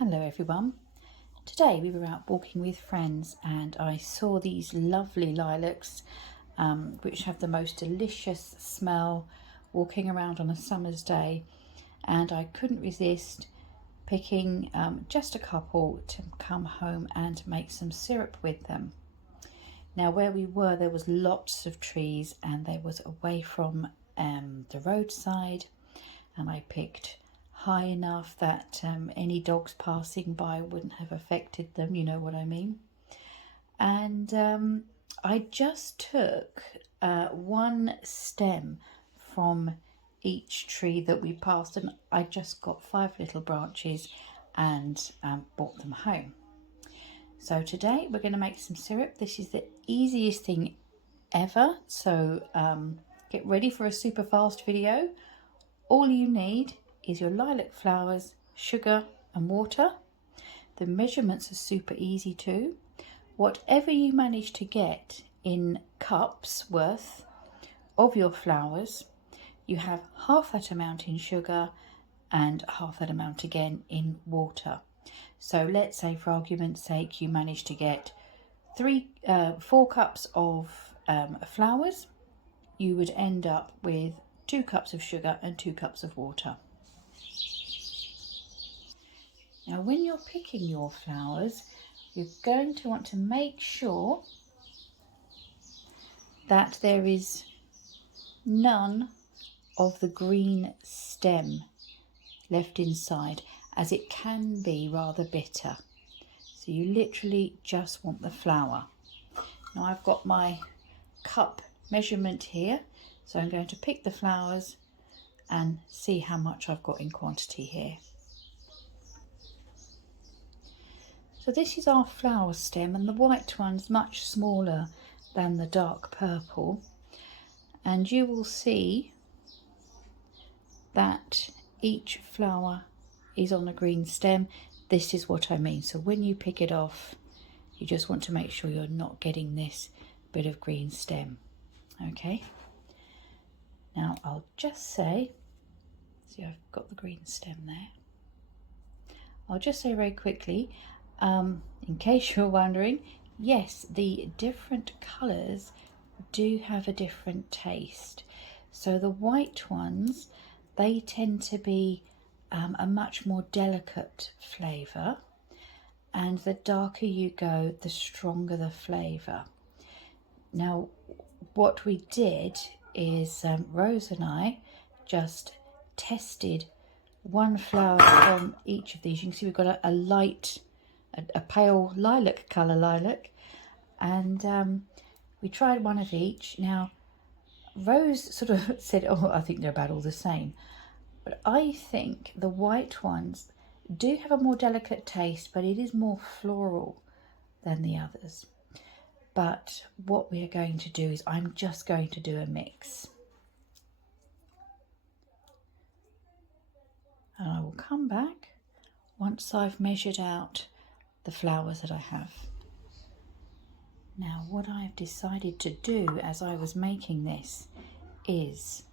Hello everyone. Today we were out walking with friends and I saw these lovely lilacs which have the most delicious smell walking around on a summer's day, and I couldn't resist picking just a couple to come home and make some syrup with them. Now where we were there was lots of trees and they was away from the roadside, and I picked high enough that any dogs passing by wouldn't have affected them, you know what I mean. And I just took one stem from each tree that we passed, and I just got 5 little branches and brought them home. So today we're going to make some syrup. This is the easiest thing ever, so get ready for a super fast video. All you need is your lilac flowers, sugar and water. The measurements are super easy too. Whatever you manage to get in cups worth of your flowers, you have half that amount in sugar and half that amount again in water. So let's say for argument's sake you manage to get 4 cups of flowers, you would end up with 2 cups of sugar and 2 cups of water. Now when you're picking your flowers, you're going to want to make sure that there is none of the green stem left inside, as it can be rather bitter. So you literally just want the flower. Now I've got my cup measurement here, so I'm going to pick the flowers and see how much I've got in quantity here. So this is our flower stem, and the white one's much smaller than the dark purple, and you will see that each flower is on a green stem. This is what I mean. So when you pick it off, you just want to make sure you're not getting this bit of green stem. Okay, now I'll just say, see, I've got the green stem there. I'll just say very quickly, in case you're wondering, yes, the different colours do have a different taste. So the white ones, they tend to be a much more delicate flavour, and the darker you go, the stronger the flavour. Now what we did is Rose and I just tested one flower from each of these. You can see we've got a pale lilac colour lilac, and we tried one of each. Now Rose sort of said, oh, I think they're about all the same, but I think the white ones do have a more delicate taste, but it is more floral than the others. But what we are going to do is I'm just going to do a mix, and I will come back once I've measured out the flowers that I have. Now what I've decided to do as I was making this is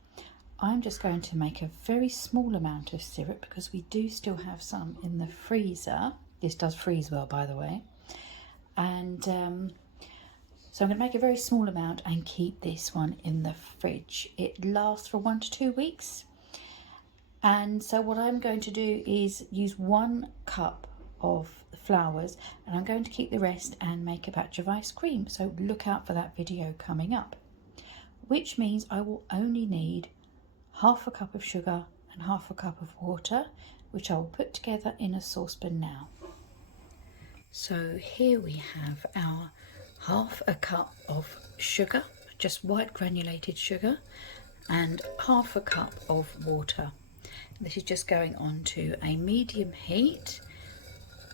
I'm just going to make a very small amount of syrup, because we do still have some in the freezer. This does freeze well, by the way. And so I'm going to make a very small amount and keep this one in the fridge. It lasts for 1 to 2 weeks. And so what I'm going to do is use 1 cup of flowers, and I'm going to keep the rest and make a batch of ice cream. So look out for that video coming up, which means I will only need half a cup of sugar and half a cup of water, which I will put together in a saucepan now. So here we have our half a cup of sugar, just white granulated sugar, and half a cup of water. This is just going on to a medium heat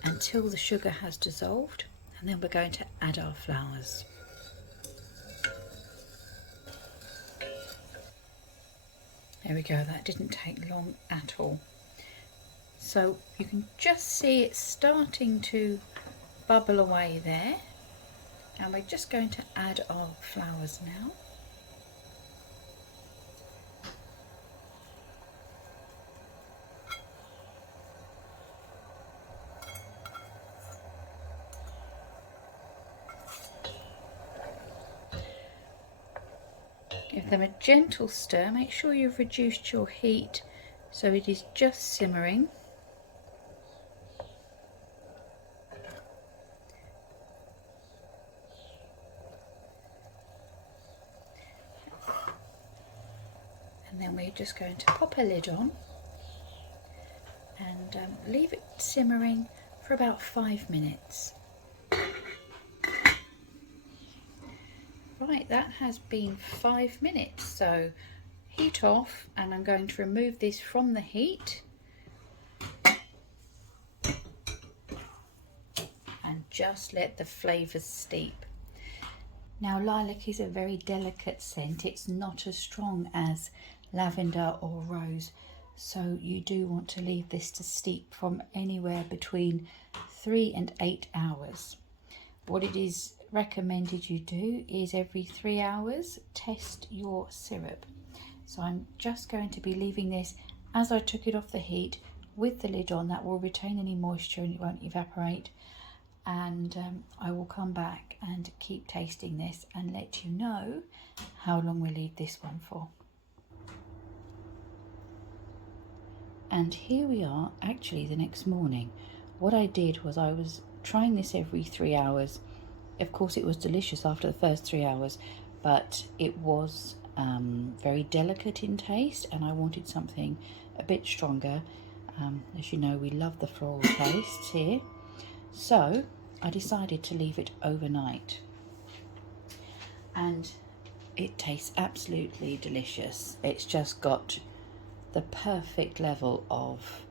until the sugar has dissolved, and then we're going to add our flowers. There we go, that didn't take long at all. So you can just see it starting to bubble away there, and we're just going to add our flowers now. Give them a gentle stir. Make sure you've reduced your heat so it is just simmering. And then we're just going to pop a lid on and leave it simmering for about 5 minutes. Right, that has been 5 minutes, so heat off, and I'm going to remove this from the heat and just let the flavours steep. Now, lilac is a very delicate scent. It's not as strong as lavender or rose, so you do want to leave this to steep from anywhere between 3 and 8 hours. What it is recommended you do is every 3 hours test your syrup. So I'm just going to be leaving this as I took it off the heat with the lid on. That will retain any moisture and it won't evaporate, and I will come back and keep tasting this and let you know how long we leave this one for. And here we are, actually the next morning. What I did was I was trying this every 3 hours. Of course, it was delicious after the first 3 hours, but it was very delicate in taste, and I wanted something a bit stronger. As you know, we love the floral tastes here. So I decided to leave it overnight. And it tastes absolutely delicious. It's just got the perfect level of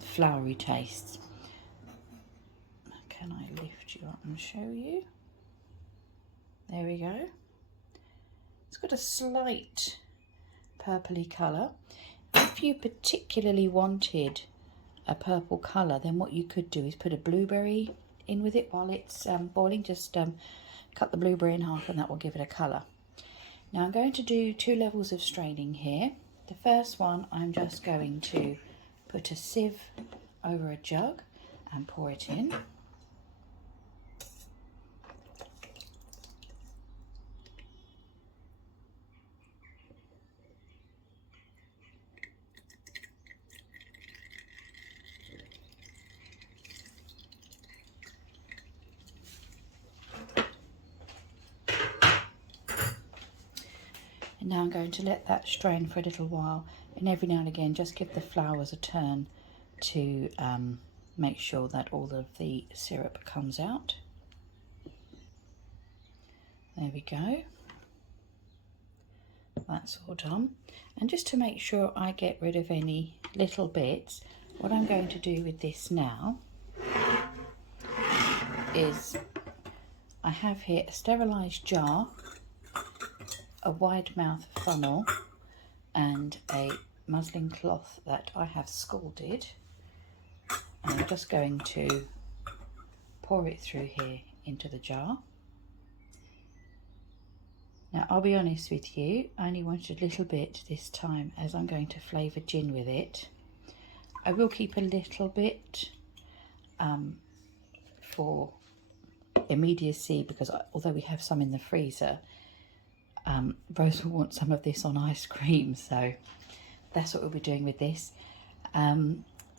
flowery taste. Can I lift you up and show you? There we go. It's got a slight purpley colour. If you particularly wanted a purple colour, then what you could do is put a blueberry in with it while it's boiling. Just cut the blueberry in half and that will give it a colour. Now I'm going to do 2 levels of straining here. The first one, I'm just going to put a sieve over a jug and pour it in. And now I'm going to let that strain for a little while, and every now and again just give the flowers a turn to make sure that all of the syrup comes out. There we go. That's all done. And just to make sure I get rid of any little bits, what I'm going to do with this now is I have here a sterilised jar, a wide mouth funnel, and a muslin cloth that I have scalded, and I'm just going to pour it through here into the jar. Now I'll be honest with you, I only wanted a little bit this time as I'm going to flavour gin with it. I will keep a little bit for immediacy, because although we have some in the freezer, Rose will want some of this on ice cream, so that's what we'll be doing with this.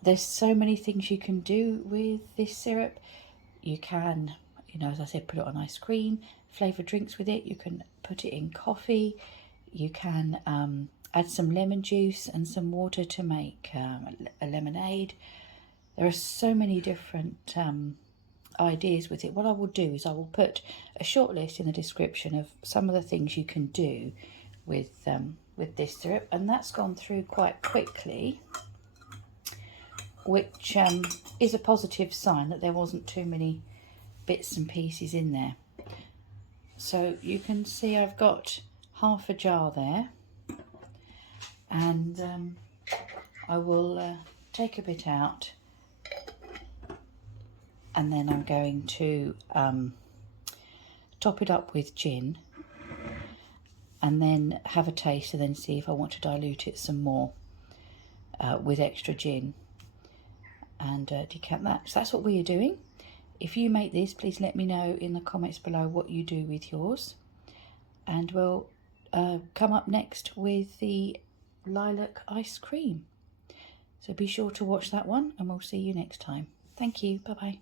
There's so many things you can do with this syrup. You can, as I said, put it on ice cream, flavour drinks with it. You can put it in coffee. You can add some lemon juice and some water to make a lemonade. There are so many different ideas with it. What I will do is I will put a short list in the description of some of the things you can do with this syrup, and that's gone through quite quickly, which is a positive sign that there wasn't too many bits and pieces in there. So you can see I've got half a jar there, and I will take a bit out, and then I'm going to top it up with gin, and then have a taste, and then see if I want to dilute it some more with extra gin, and decant that. So that's what we are doing. If you make this, please let me know in the comments below what you do with yours, and we'll come up next with the lilac ice cream. So be sure to watch that one, and we'll see you next time. Thank you. Bye bye.